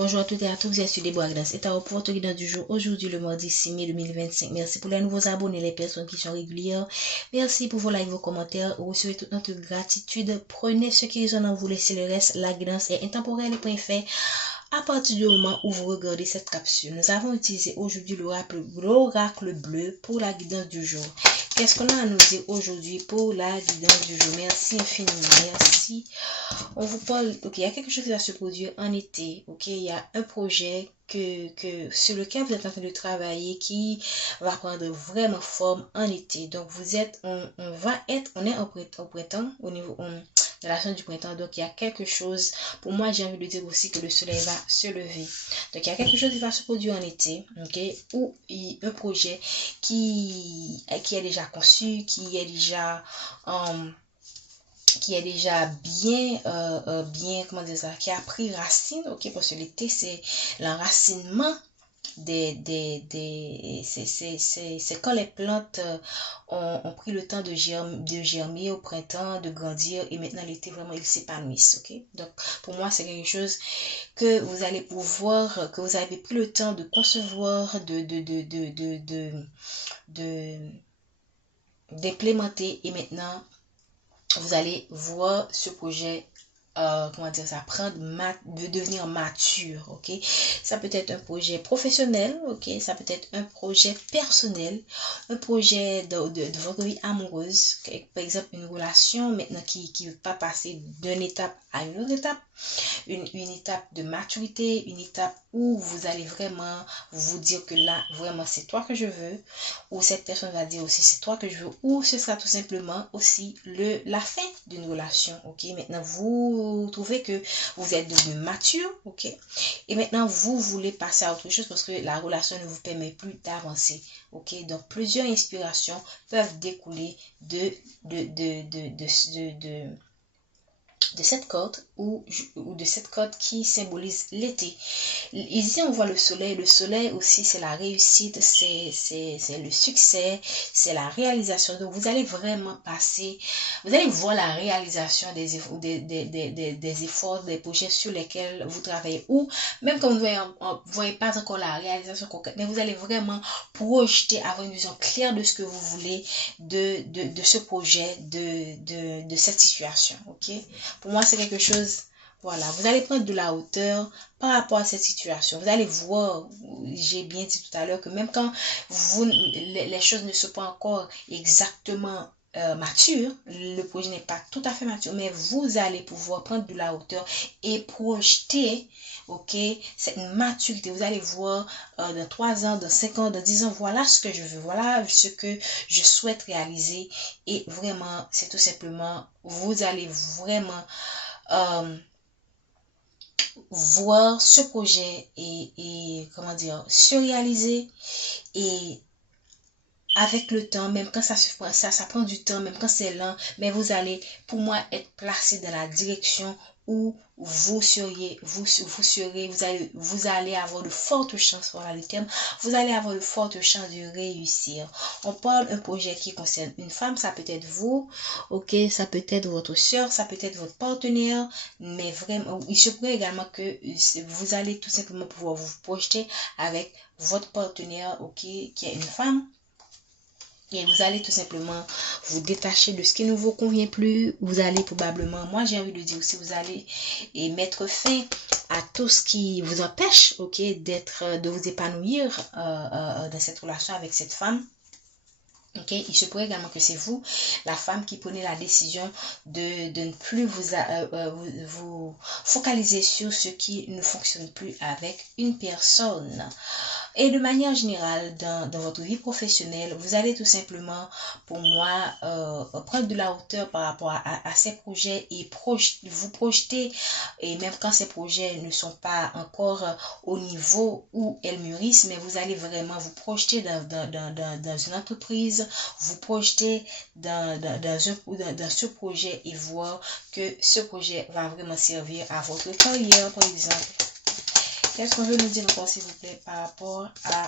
Bonjour à toutes et à tous, vous êtes sur les Bois-Glace. Et pour votre guidance du jour, aujourd'hui le mardi 6 mai 2025. Merci pour les nouveaux abonnés, les personnes qui sont régulières. Merci pour vos likes, vos commentaires. Vous recevez toute notre gratitude. Prenez ce qui résonne en vous, laissez le reste. La guidance est intemporelle et point fait. À partir du moment où vous regardez cette capsule, nous avons utilisé aujourd'hui l'oracle bleu pour la guidance du jour. Qu'est-ce qu'on a à nous dire aujourd'hui pour la guidance du jour? Merci infiniment, merci. On vous parle, ok, il y a quelque chose qui va se produire en été, ok, il y a un projet sur lequel vous êtes en train de travailler qui va prendre vraiment forme en été. Donc vous êtes, on est au printemps, au niveau de la fin du printemps, donc il y a quelque chose, pour moi j'ai envie de dire aussi que le soleil va se lever. Donc il y a quelque chose qui va se produire en été, ok, ou un projet qui est déjà conçu, qui est déjà bien, comment dire ça, qui a pris racine, ok, parce que l'été c'est l'enracinement c'est quand les plantes ont pris le temps de germer au printemps, de grandir, et maintenant l'été vraiment ils s'épanouissent, ok. Donc pour moi c'est quelque chose que vous allez pouvoir, que vous avez pris le temps de concevoir, d'implémenter, et maintenant vous allez voir ce projet comment dire ça, de devenir mature, ok. Ça peut être un projet professionnel, ok, ça peut être un projet personnel, un projet de votre vie amoureuse, par exemple une relation maintenant qui va passer d'une étape à une autre étape, une étape de maturité, une étape où vous allez vraiment vous dire que là vraiment c'est toi que je veux, ou cette personne va dire aussi c'est toi que je veux, ou ce sera tout simplement aussi la fin d'une relation, ok. Maintenant vous trouvez que vous êtes devenu mature, ok, et maintenant vous voulez passer à autre chose parce que la relation ne vous permet plus d'avancer, ok. Donc plusieurs inspirations peuvent découler de cette corde ou de cette corde qui symbolise l'été. Ici on voit le soleil aussi c'est la réussite, c'est le succès, c'est la réalisation. Donc vous allez vraiment vous allez voir la réalisation des efforts, des projets sur lesquels vous travaillez, ou même quand vous ne voyez pas encore la réalisation concrète, mais vous allez vraiment projeter, avoir une vision claire de ce que vous voulez de ce projet, de cette situation, ok. Pour moi, c'est quelque chose, voilà, vous allez prendre de la hauteur par rapport à cette situation. Vous allez voir, j'ai bien dit tout à l'heure que même quand les choses ne sont pas encore exactement matures, le projet n'est pas tout à fait mature, mais vous allez pouvoir prendre de la hauteur et projeter, ok, cette maturité. Vous allez voir dans 3 ans, dans 5 ans, dans 10 ans, voilà ce que je veux, voilà ce que je souhaite réaliser. Et vraiment, c'est tout simplement, vous allez vraiment voir ce projet et comment dire, se réaliser. Et avec le temps, même quand ça prend du temps, même quand c'est lent, mais vous allez, pour moi, être placé dans la direction où vous allez avoir de fortes chances, voilà le terme, vous allez avoir de fortes chances de réussir. On parle d'un projet qui concerne une femme, ça peut être vous, ok, ça peut être votre soeur, ça peut être votre partenaire, mais vraiment, il se pourrait également que vous allez tout simplement pouvoir vous projeter avec votre partenaire, ok, qui est une femme. Et vous allez tout simplement vous détacher de ce qui ne vous convient plus. Vous allez probablement, moi j'ai envie de dire aussi, vous allez mettre fin à tout ce qui vous empêche, ok, de vous épanouir dans cette relation avec cette femme. Ok, il se pourrait également que c'est vous, la femme, qui prenez la décision de ne plus vous focaliser sur ce qui ne fonctionne plus avec une personne. Et de manière générale, dans votre vie professionnelle, vous allez tout simplement, pour moi, prendre de la hauteur par rapport à ces projets et vous projeter, et même quand ces projets ne sont pas encore au niveau où elles mûrissent, mais vous allez vraiment vous projeter dans une entreprise, vous projeter dans ce projet et voir que ce projet va vraiment servir à votre carrière, par exemple. Qu'est-ce qu'on veut nous dire encore, s'il vous plaît, par rapport à...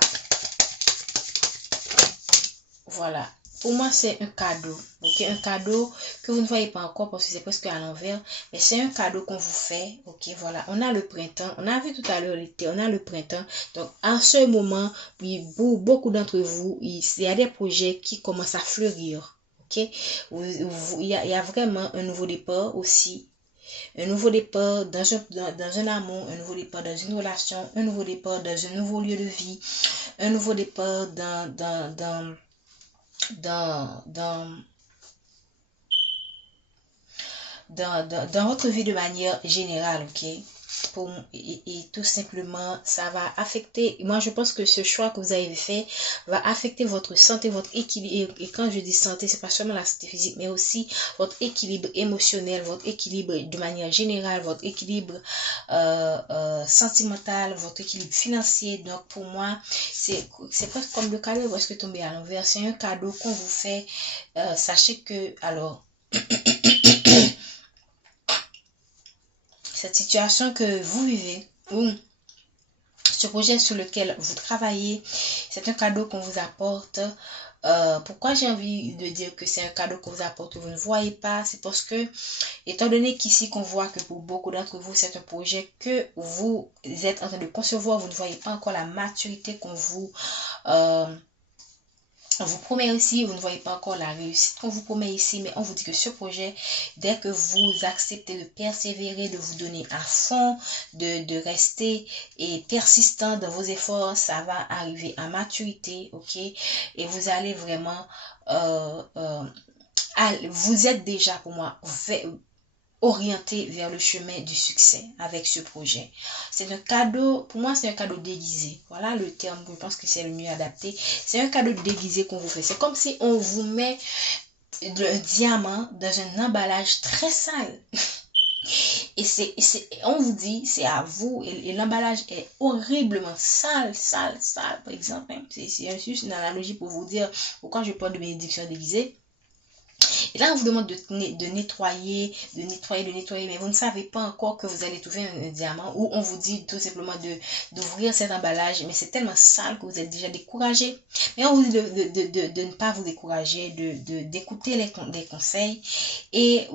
Voilà. pour moi, c'est un cadeau. Ok, un cadeau que vous ne voyez pas encore parce que c'est presque à l'envers. Mais c'est un cadeau qu'on vous fait. Ok, voilà. On a le printemps. On a vu tout à l'heure l'été. On a le printemps. Donc, en ce moment, oui, beaucoup d'entre vous, il y a des projets qui commencent à fleurir. Ok, il y a vraiment un nouveau départ aussi. Un nouveau départ dans un amour, un nouveau départ dans une relation, un nouveau départ dans un nouveau lieu de vie, un nouveau départ dans votre vie de manière générale, ok? Et tout simplement, ça va affecter, moi je pense que ce choix que vous avez fait va affecter votre santé, votre équilibre. Et quand je dis santé, c'est pas seulement la santé physique, mais aussi votre équilibre émotionnel, votre équilibre de manière générale, votre équilibre sentimental, votre équilibre financier. Donc pour moi, c'est presque comme le cadeau presque tombé à l'envers. C'est un cadeau qu'on vous fait. Sachez que, alors, cette situation que vous vivez, ou ce projet sur lequel vous travaillez, c'est un cadeau qu'on vous apporte. Pourquoi j'ai envie de dire que c'est un cadeau qu'on vous apporte que vous ne voyez pas? C'est parce que, étant donné qu'ici qu'on voit que pour beaucoup d'entre vous, c'est un projet que vous êtes en train de concevoir, vous ne voyez pas encore la maturité qu'on vous on vous promet aussi, vous ne voyez pas encore la réussite qu'on vous promet ici, mais on vous dit que ce projet, dès que vous acceptez de persévérer, de vous donner à fond, de rester et persistant dans vos efforts, ça va arriver à maturité, ok? Et vous allez vraiment, vous êtes déjà pour moi orienté vers le chemin du succès avec ce projet. C'est un cadeau, pour moi c'est un cadeau déguisé. Voilà le terme, je pense que c'est le mieux adapté. C'est un cadeau déguisé qu'on vous fait. C'est comme si on vous met un diamant dans un emballage très sale. Et on vous dit, c'est à vous, et l'emballage est horriblement sale, par exemple. C'est juste une analogie pour vous dire pourquoi je parle de bénédiction déguisée. Et là, on vous demande de nettoyer, mais vous ne savez pas encore que vous allez trouver un diamant, ou on vous dit tout simplement d'ouvrir cet emballage, mais c'est tellement sale que vous êtes déjà découragé. Mais on vous dit de ne pas vous décourager, d'écouter les conseils, et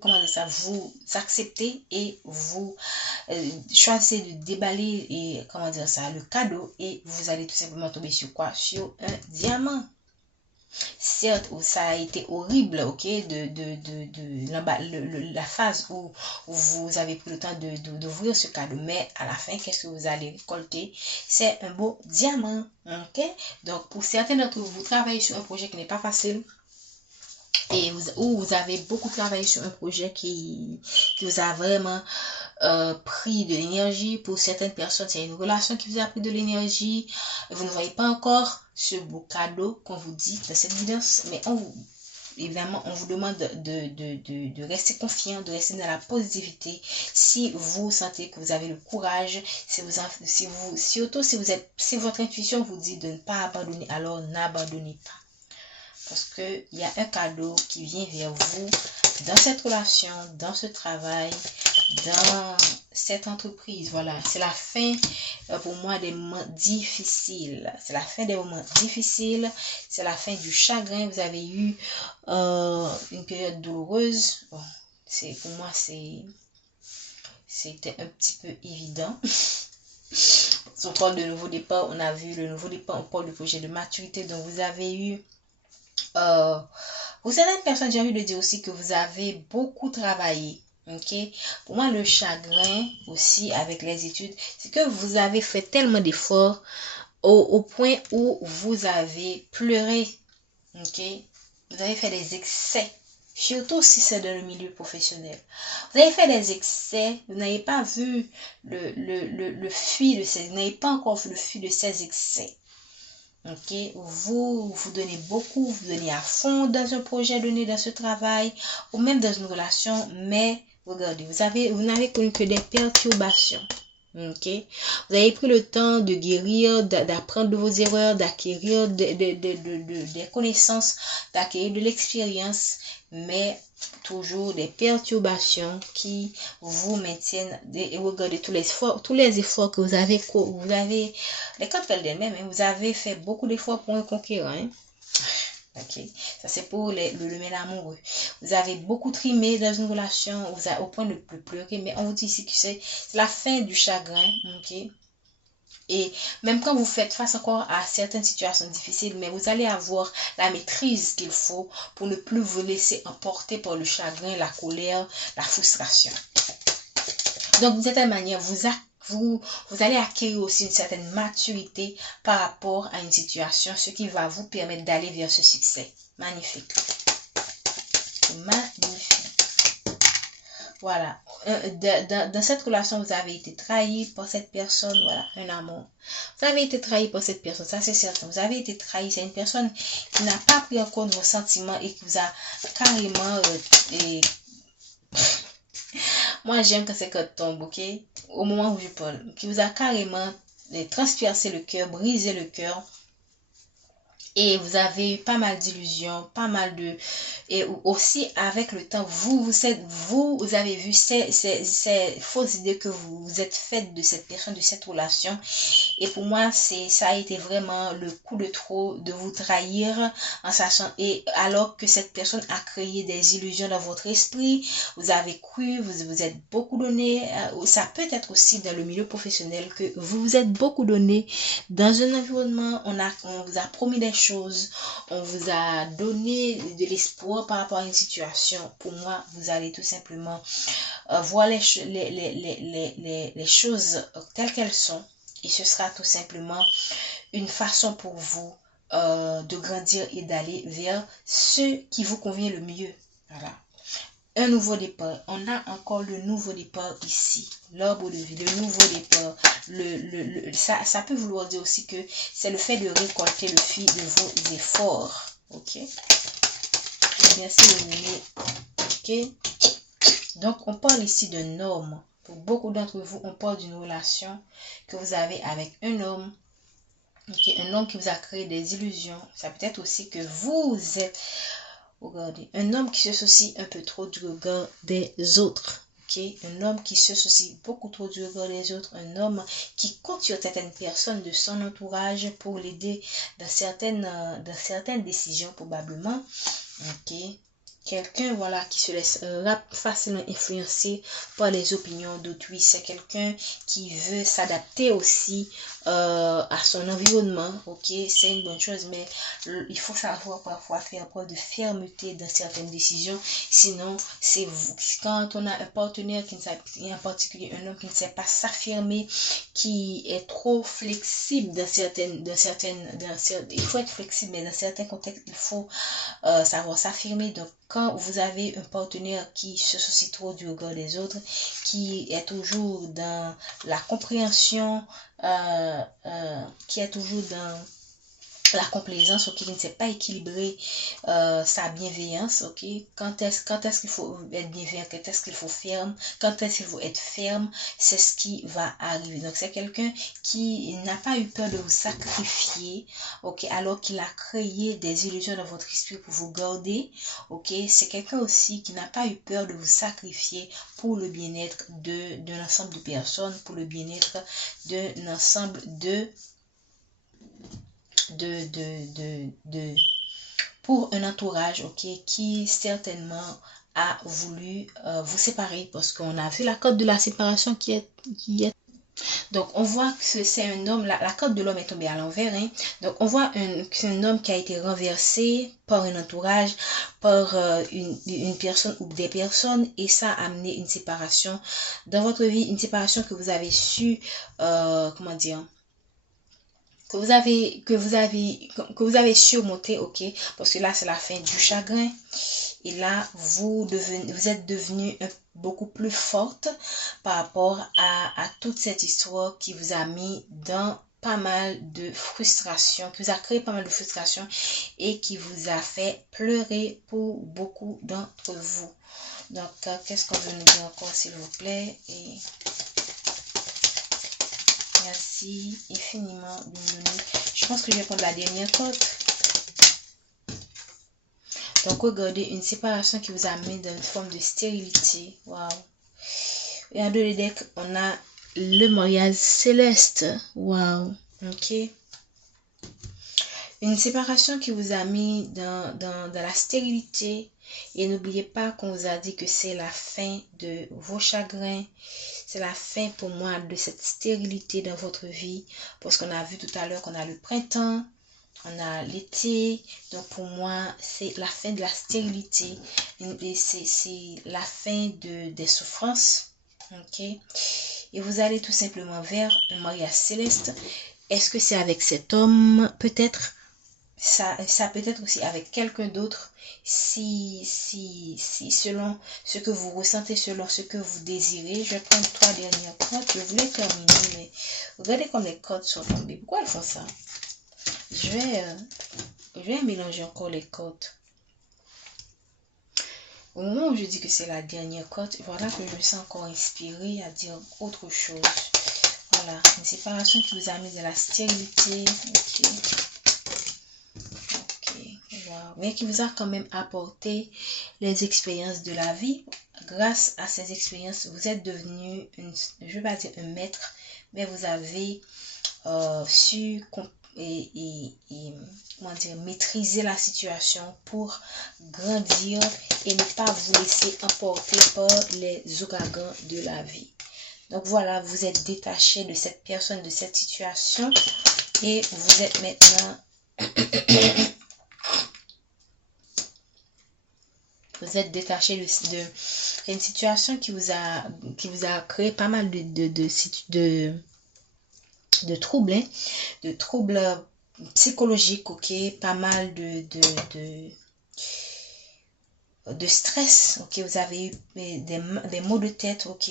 comment dire ça, vous acceptez et vous choisissez de déballer, et comment dire ça, le cadeau, et vous allez tout simplement tomber sur quoi? Sur un diamant. Certes, ça a été horrible, ok, la phase où vous avez pris le temps d'ouvrir ce cadeau, mais à la fin, qu'est-ce que vous allez récolter? C'est un beau diamant, ok? Donc, pour certains d'entre vous, vous travaillez sur un projet qui n'est pas facile, et vous avez beaucoup travaillé sur un projet qui vous a vraiment pris de l'énergie. Pour certaines personnes, c'est une relation qui vous a pris de l'énergie. Vous ne voyez pas encore ce beau cadeau qu'on vous dit dans cette vidéo, mais évidemment, on vous demande de rester confiant, de rester dans la positivité. Si vous sentez que vous avez le courage, si votre intuition vous dit de ne pas abandonner, alors n'abandonnez pas. Parce qu'il y a un cadeau qui vient vers vous dans cette relation, dans ce travail, dans cette entreprise. Voilà, c'est la fin pour moi des moments difficiles. C'est la fin des moments difficiles. C'est la fin du chagrin. Vous avez eu une période douloureuse. Bon, pour moi, c'était un petit peu évident. On parle de nouveau départ. On a vu le nouveau départ. On parle du projet de maturité. Donc, vous avez eu... pour certaines personnes, j'ai envie de dire aussi que vous avez beaucoup travaillé. Ok, pour moi, le chagrin aussi avec les études, c'est que vous avez fait tellement d'efforts au point où vous avez pleuré. Ok, vous avez fait des excès, surtout si c'est dans le milieu professionnel. Vous avez fait des excès, vous n'avez pas vu le fruit de ces, vous n'avez pas encore vu le fruit de ces excès. Ok, vous donnez beaucoup, vous donnez à fond dans un projet donné, dans ce travail, ou même dans une relation, mais regardez, vous n'avez connu que des perturbations. Ok, vous avez pris le temps de guérir, d'apprendre de vos erreurs, d'acquérir des connaissances, d'acquérir de l'expérience, mais toujours des perturbations qui vous maintiennent. Et regardez tous les efforts que vous avez, les cartes parlent d'elles-mêmes, hein, vous avez fait beaucoup d'efforts pour un conquérant. Hein. Ok, ça c'est pour le domaine amoureux. Vous avez beaucoup trimé dans une relation, vous avez, au point de pleurer, mais on vous dit ici que c'est la fin du chagrin. Ok. Et même quand vous faites face encore à certaines situations difficiles, mais vous allez avoir la maîtrise qu'il faut pour ne plus vous laisser emporter par le chagrin, la colère, la frustration. Donc, d'une certaine manière, vous allez acquérir aussi une certaine maturité par rapport à une situation, ce qui va vous permettre d'aller vers ce succès. Magnifique. Magnifique. Voilà. Dans cette relation, vous avez été trahi par cette personne. Voilà, un amour. Vous avez été trahi par cette personne, ça c'est certain. Vous avez été trahi, c'est une personne qui n'a pas pris en compte vos sentiments et qui vous a carrément... Moi, j'aime quand c'est quand tombe, ok? Au moment où je parle. Qui vous a carrément transpercé le cœur, brisé le cœur. Et vous avez eu pas mal d'illusions, pas mal de... Et aussi, avec le temps, vous avez vu ces fausses idées que vous êtes faites de cette personne, de cette relation. Et pour moi, ça a été vraiment le coup de trop de vous trahir en sachant... Et alors que cette personne a créé des illusions dans votre esprit, vous avez cru, vous êtes beaucoup donné. Ça peut être aussi dans le milieu professionnel que vous vous êtes beaucoup donné dans un environnement, on vous a promis des choses, on vous a donné de l'espoir par rapport à une situation. Pour moi, vous allez tout simplement voir les choses telles qu'elles sont. Et ce sera tout simplement une façon pour vous de grandir et d'aller vers ce qui vous convient le mieux. Voilà. Un nouveau départ. On a encore le nouveau départ ici. L'arbre de vie, le nouveau départ. Ça peut vouloir dire aussi que c'est le fait de récolter le fruit de vos efforts. Ok. Merci le ok. Donc, on parle ici d'un homme. Pour beaucoup d'entre vous, on parle d'une relation que vous avez avec un homme. Okay. Un homme qui vous a créé des illusions. Ça peut être aussi que vous êtes... Regardez, un homme qui se soucie un peu trop du regard des autres. Okay? Un homme qui se soucie beaucoup trop du regard des autres. Un homme qui compte sur certaines personnes de son entourage pour l'aider dans certaines décisions probablement. Ok. Quelqu'un, voilà, qui se laisse facilement influencer par les opinions d'autrui. C'est quelqu'un qui veut s'adapter aussi à son environnement. Ok, c'est une bonne chose, mais il faut savoir parfois faire preuve de fermeté dans certaines décisions. Sinon, c'est quand on a un partenaire qui ne sait, en particulier un homme qui ne sait pas s'affirmer, qui est trop flexible dans certaines, il faut être flexible, mais dans certains contextes, il faut savoir s'affirmer. Donc, quand vous avez un partenaire qui se soucie trop du regard des autres, qui est toujours dans la compréhension, qui est toujours dans la complaisance, ok, qui ne sait pas équilibrer sa bienveillance, ok, quand est-ce qu'il faut être bienveillant, quand est-ce qu'il faut ferme, quand est-ce qu'il faut être ferme, c'est ce qui va arriver. Donc c'est quelqu'un qui n'a pas eu peur de vous sacrifier, ok, alors qu'il a créé des illusions dans votre esprit pour vous garder, ok, c'est quelqu'un aussi qui n'a pas eu peur de vous sacrifier pour le bien-être d'un ensemble de personnes, pour le bien-être d'un ensemble pour un entourage, ok, qui certainement a voulu vous séparer, parce qu'on a vu la carte de la séparation qui est donc on voit que c'est un homme, la carte de l'homme est tombée à l'envers, hein. Donc on voit que c'est un homme qui a été renversé par un entourage, par une personne ou des personnes, et ça a amené une séparation dans votre vie, une séparation que vous avez su, comment dire, que vous avez surmonté, ok, parce que là c'est la fin du chagrin, et là vous êtes devenu beaucoup plus forte par rapport à toute cette histoire qui vous a mis dans pas mal de frustration, qui vous a créé pas mal de frustration et qui vous a fait pleurer pour beaucoup d'entre vous. Donc qu'est-ce qu'on veut nous dire encore, s'il vous plaît? Et merci infiniment de me donner. Je pense que je vais prendre la dernière carte. Donc, regardez, une séparation qui vous amène dans une forme de stérilité. Waouh. Et en deux les decks, on a le mariage céleste. Waouh. Ok. Une séparation qui vous a mis dans la stérilité. Et n'oubliez pas qu'on vous a dit que c'est la fin de vos chagrins. C'est la fin pour moi de cette stérilité dans votre vie. Parce qu'on a vu tout à l'heure qu'on a le printemps. On a l'été. Donc pour moi, c'est la fin de la stérilité. C'est la fin des souffrances. Ok. Et vous allez tout simplement vers un mariage céleste. Est-ce que c'est avec cet homme? Peut-être. Ça peut être aussi avec quelqu'un d'autre. Si selon ce que vous ressentez, selon ce que vous désirez. Je vais prendre 3 dernières cartes. Je voulais terminer, mais regardez comme les cartes sont tombées. Pourquoi elles font ça? Je vais mélanger encore les cartes. Au moment où je dis que c'est la dernière carte, voilà que je me sens encore inspirée à dire autre chose. Voilà, une séparation qui vous a mis de la stérilité. Ok. Wow. Mais qui vous a quand même apporté les expériences de la vie. Grâce à ces expériences, vous êtes devenu, je ne vais pas dire un maître, mais vous avez su comment dire, maîtriser la situation pour grandir et ne pas vous laisser emporter par les ouragans de la vie. Donc voilà, vous êtes détaché de cette personne, de cette situation et vous êtes maintenant... Vous êtes détaché de une situation qui vous a créé pas mal de troubles, hein, de troubles psychologiques, ok, pas mal de stress, ok, vous avez eu des maux de tête, ok,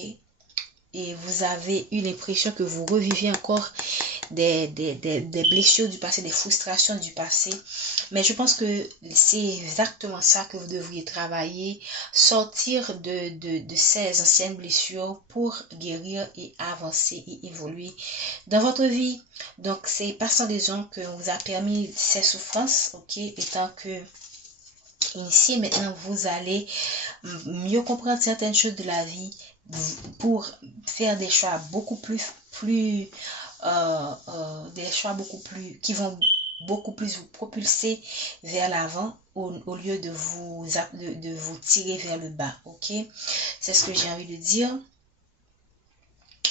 et vous avez eu l'impression que vous reviviez encore des blessures du passé, des frustrations du passé. Mais je pense que c'est exactement ça que vous devriez travailler, sortir de ces anciennes blessures pour guérir et avancer et évoluer dans votre vie. Donc, c'est pas sans raison que vous a permis ces souffrances, ok, étant que ici, maintenant, vous allez mieux comprendre certaines choses de la vie pour faire des choix beaucoup plus des choix beaucoup plus qui vont beaucoup plus vous propulser vers l'avant au lieu de vous tirer vers le bas. Ok, c'est ce que j'ai envie de dire.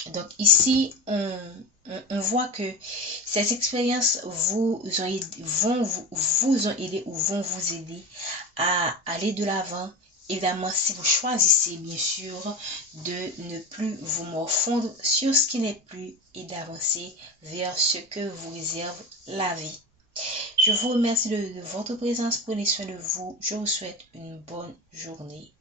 Donc ici on voit que ces expériences vont vous aider ou vont vous aider à aller de l'avant. Évidemment, si vous choisissez bien sûr de ne plus vous morfondre sur ce qui n'est plus et d'avancer vers ce que vous réserve la vie. Je vous remercie de votre présence. Prenez soin de vous. Je vous souhaite une bonne journée.